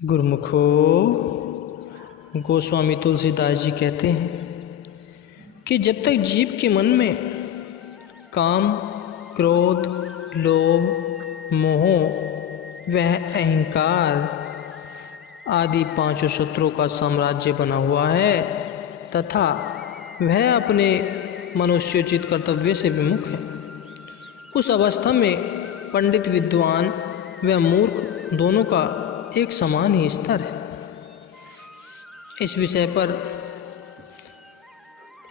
गुरुमुखो गोस्वामी तुलसीदास जी कहते हैं कि जब तक जीव के मन में काम, क्रोध, लोभ, मोह वह अहंकार आदि पांचों शत्रुओं का साम्राज्य बना हुआ है तथा वह अपने मनुष्योचित कर्तव्य से विमुख है, उस अवस्था में पंडित विद्वान व मूर्ख दोनों का एक समान ही स्तर है। इस विषय पर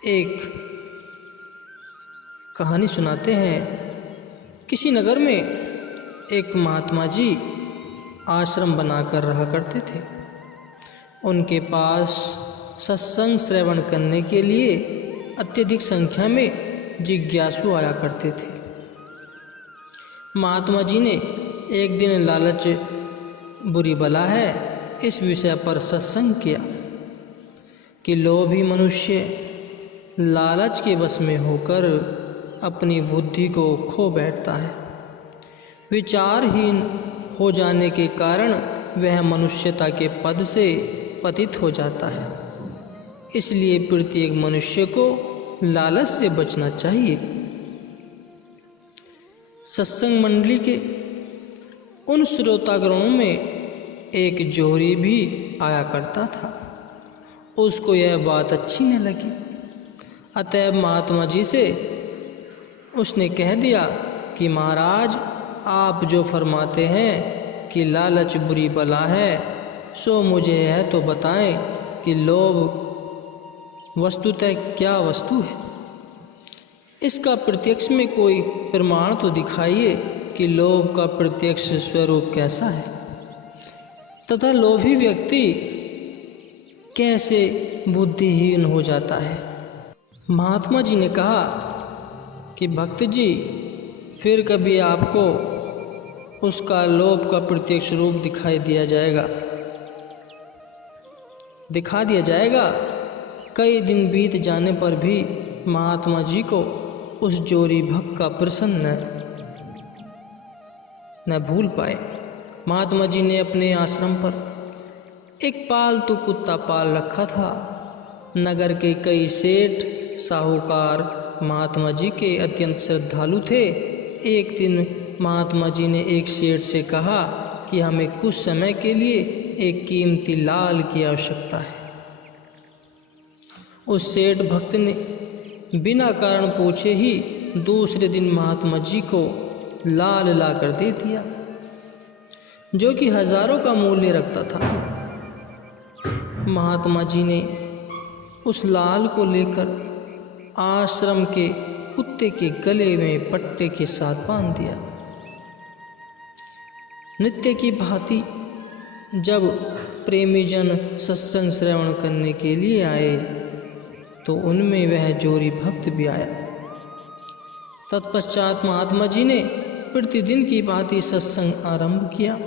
एक कहानी सुनाते हैं। किसी नगर में एक महात्मा जी आश्रम बनाकर रहा करते थे। उनके पास सत्संग श्रवण करने के लिए अत्यधिक संख्या में जिज्ञासु आया करते थे। महात्मा जी ने एक दिन लालच बुरी बला है इस विषय पर सत्संग किया कि लोभी मनुष्य लालच के वश में होकर अपनी बुद्धि को खो बैठता है। विचारहीन हो जाने के कारण वह मनुष्यता के पद से पतित हो जाता है। इसलिए प्रत्येक मनुष्य को लालच से बचना चाहिए। सत्संग मंडली के उन श्रोतागणों में एक जोहरी भी आया करता था। उसको यह बात अच्छी न लगी, अतः महात्मा जी से उसने कह दिया कि महाराज, आप जो फरमाते हैं कि लालच बुरी बला है, सो मुझे यह तो बताएं कि लोभ वस्तुतः क्या वस्तु है। इसका प्रत्यक्ष में कोई प्रमाण तो दिखाइए कि लोभ का प्रत्यक्ष स्वरूप कैसा है तथा लोभी व्यक्ति कैसे बुद्धिहीन हो जाता है। महात्मा जी ने कहा कि भक्त जी, फिर कभी आपको उसका लोभ का प्रत्यक्ष रूप दिखा दिया जाएगा। कई दिन बीत जाने पर भी महात्मा जी को उस जोरी भक्त का प्रसन्न न भूल पाए। महात्मा जी ने अपने आश्रम पर एक पालतू कुत्ता पाल रखा था। नगर के कई सेठ साहूकार महात्मा जी के अत्यंत श्रद्धालु थे। एक दिन महात्मा जी ने एक सेठ से कहा कि हमें कुछ समय के लिए एक कीमती लाल की आवश्यकता है। उस सेठ भक्त ने बिना कारण पूछे ही दूसरे दिन महात्मा जी को लाल लाकर दे दिया, जो कि हजारों का मूल्य रखता था। महात्मा जी ने उस लाल को लेकर आश्रम के कुत्ते के गले में पट्टे के साथ बांध दिया। नित्य की भांति जब प्रेमी जन सत्संग श्रवण करने के लिए आए तो उनमें वह जोरी भक्त भी आया। तत्पश्चात महात्मा जी ने प्रतिदिन की भांति सत्संग आरंभ किया।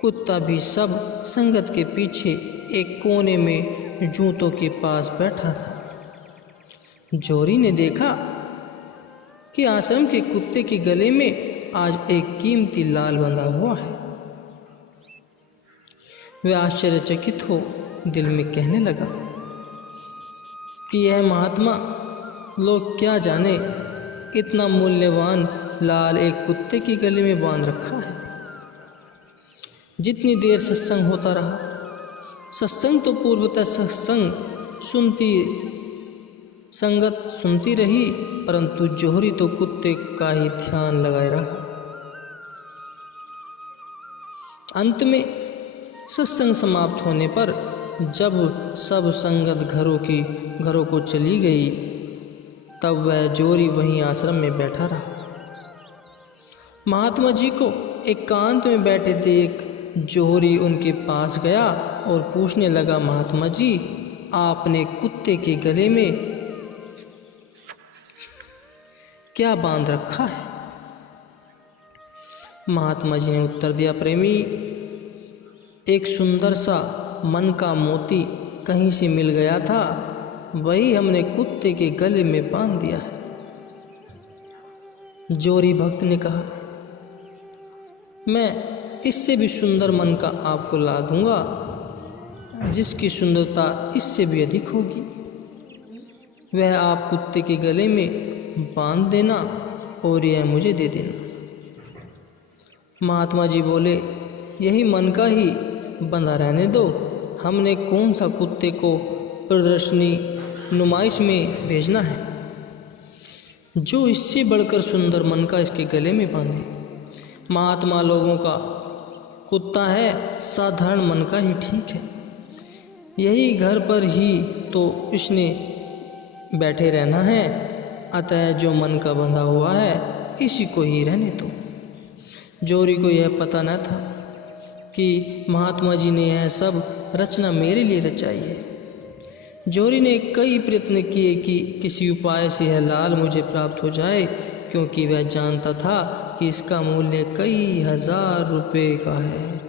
कुत्ता भी सब संगत के पीछे एक कोने में जूतों के पास बैठा था। जोरी ने देखा कि आश्रम के कुत्ते के गले में आज एक कीमती लाल बंधा हुआ है। वह आश्चर्यचकित हो दिल में कहने लगा कि यह महात्मा लोग क्या जाने इतना मूल्यवान लाल एक कुत्ते के गले में बांध रखा है। जितनी देर सत्संग होता रहा, सत्संग तो पूर्वतः संगत सुनती रही, परंतु जोहरी तो कुत्ते का ही ध्यान लगाए रहा। अंत में सत्संग समाप्त होने पर जब सब संगत घरों को चली गई, तब वह जोरी वहीं आश्रम में बैठा रहा। महात्मा जी को एकांत में बैठे देख जोहरी उनके पास गया और पूछने लगा, महात्मा जी, आपने कुत्ते के गले में क्या बांध रखा है? महात्मा जी ने उत्तर दिया, प्रेमी, एक सुंदर सा मन का मोती कहीं से मिल गया था, वही हमने कुत्ते के गले में बांध दिया है। जोरी भक्त ने कहा, मैं इससे भी सुंदर मन का आपको ला दूंगा, जिसकी सुंदरता इससे भी अधिक होगी। वह आप कुत्ते के गले में बांध देना और यह मुझे दे देना। महात्मा जी बोले, यही मन का ही बंधा रहने दो। हमने कौन सा कुत्ते को प्रदर्शनी नुमाइश में भेजना है जो इससे बढ़कर सुंदर मन का इसके गले में बांधे। महात्मा लोगों का कुत्ता है, साधारण मन का ही ठीक है। यही घर पर ही तो इसने बैठे रहना है, अतः जो मन का बंधा हुआ है इसी को ही रहने दो। जोरी को यह पता न था कि महात्मा जी ने यह सब रचना मेरे लिए रचाई है। जोरी ने कई प्रयत्न किए कि किसी उपाय से यह लाल मुझे प्राप्त हो जाए, क्योंकि वह जानता था कि इसका मूल्य कई हजार रुपये का है।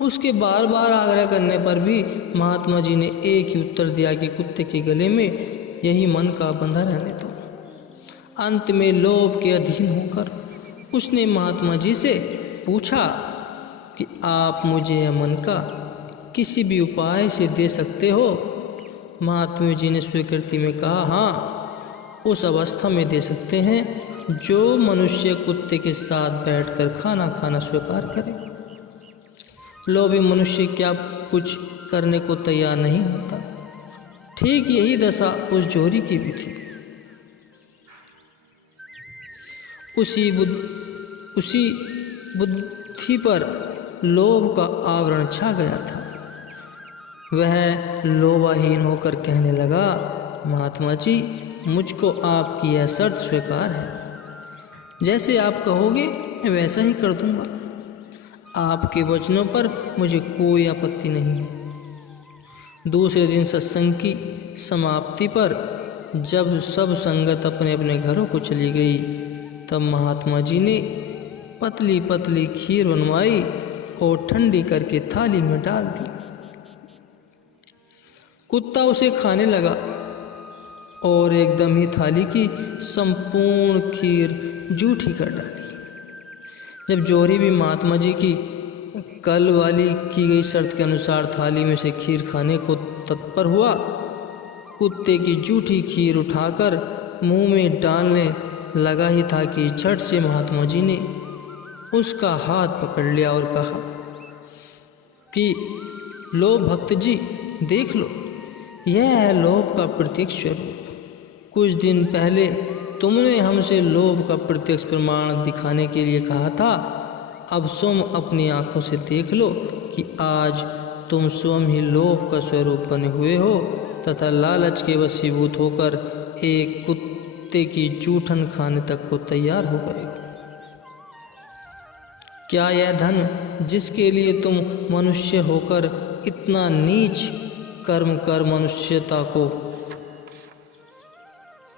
उसके बार बार आग्रह करने पर भी महात्मा जी ने एक ही उत्तर दिया कि कुत्ते के गले में यही मन का बंधा रहने दो। अंत में लोभ के अधीन होकर उसने महात्मा जी से पूछा कि आप मुझे यह मन का किसी भी उपाय से दे सकते हो? महात्मा जी ने स्वीकृति में कहा, हाँ, उस अवस्था में दे सकते हैं जो मनुष्य कुत्ते के साथ बैठकर खाना खाना स्वीकार करे। लोभी मनुष्य क्या कुछ करने को तैयार नहीं होता। ठीक यही दशा उस जोरी की भी थी। उसी बुद्धि पर लोभ का आवरण छा गया था। वह लोभाहीन होकर कहने लगा, महात्मा जी, मुझको आपकी यह शर्त स्वीकार है। जैसे आप कहोगे मैं वैसा ही कर दूंगा। आपके वचनों पर मुझे कोई आपत्ति नहीं है। दूसरे दिन सत्संग की समाप्ति पर जब सब संगत अपने अपने घरों को चली गई, तब महात्मा जी ने पतली पतली खीर बनवाई और ठंडी करके थाली में डाल दी। कुत्ता उसे खाने लगा और एकदम ही थाली की संपूर्ण खीर जूठी कर डाली। जब जोहरी भी महात्मा जी की कल वाली की गई शर्त के अनुसार थाली में से खीर खाने को तत्पर हुआ, कुत्ते की जूठी खीर उठाकर मुंह में डालने लगा ही था कि झट से महात्मा जी ने उसका हाथ पकड़ लिया और कहा कि लो भक्त जी, देख लो, यह है लोभ का प्रत्यक्ष स्वरूप। कुछ दिन पहले तुमने हमसे लोभ का प्रत्यक्ष प्रमाण दिखाने के लिए कहा था। अब तुम अपनी आंखों से देख लो कि आज तुम स्वयं ही लोभ का स्वरूप बने हुए हो तथा लालच के वशीभूत होकर एक कुत्ते की जूठन खाने तक को तैयार हो गए। क्या यह धन जिसके लिए तुम मनुष्य होकर इतना नीच कर्म कर मनुष्यता को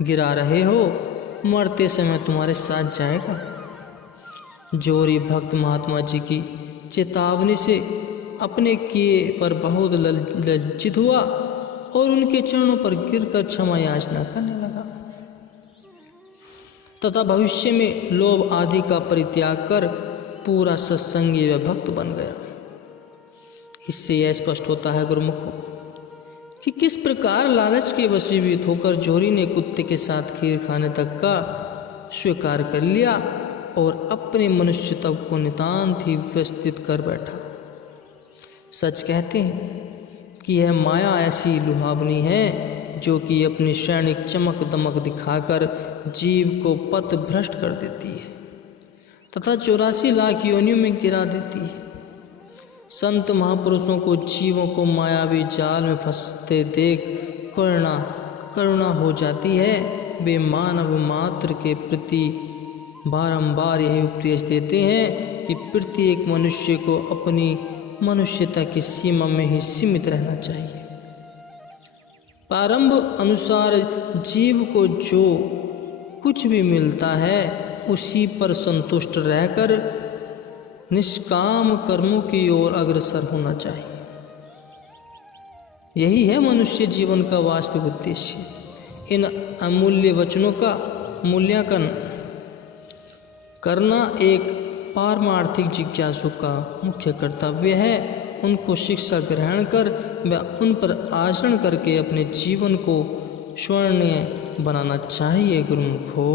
गिरा रहे हो, मरते समय तुम्हारे साथ जाएगा? जोरी भक्त महात्मा जी की चेतावनी से अपने किए पर बहुत लज्जित हुआ और उनके चरणों पर गिरकर क्षमा याचना करने लगा तथा भविष्य में लोभ आदि का परित्याग कर पूरा सत्संगी व भक्त बन गया। इससे यह स्पष्ट होता है गुरुमुखों कि किस प्रकार लालच के वशीभूत होकर जोहरी ने कुत्ते के साथ खीर खाने तक का स्वीकार कर लिया और अपने मनुष्यत्व को नितांत ही व्यवस्थित कर बैठा। सच कहते हैं कि यह माया ऐसी लुभावनी है जो कि अपनी क्षणिक चमक दमक दिखाकर जीव को पथ भ्रष्ट कर देती है तथा 84 लाख योनियों में गिरा देती है। संत महापुरुषों को जीवों को मायावी जाल में फंसते देख करुणा हो जाती है। वे मानव मात्र के प्रति बारंबार यही उपदेश देते हैं कि प्रत्येक मनुष्य को अपनी मनुष्यता की सीमा में ही सीमित रहना चाहिए। प्रारंभ अनुसार जीव को जो कुछ भी मिलता है उसी पर संतुष्ट रहकर निष्काम कर्मों की ओर अग्रसर होना चाहिए। यही है मनुष्य जीवन का वास्तविक उद्देश्य। इन अमूल्य वचनों का मूल्यांकन करना एक पारमार्थिक जिज्ञासु का मुख्य कर्तव्य है उनको शिक्षा ग्रहण कर व उन पर आचरण करके अपने जीवन को स्वर्णीय बनाना चाहिए गुरुमुखो।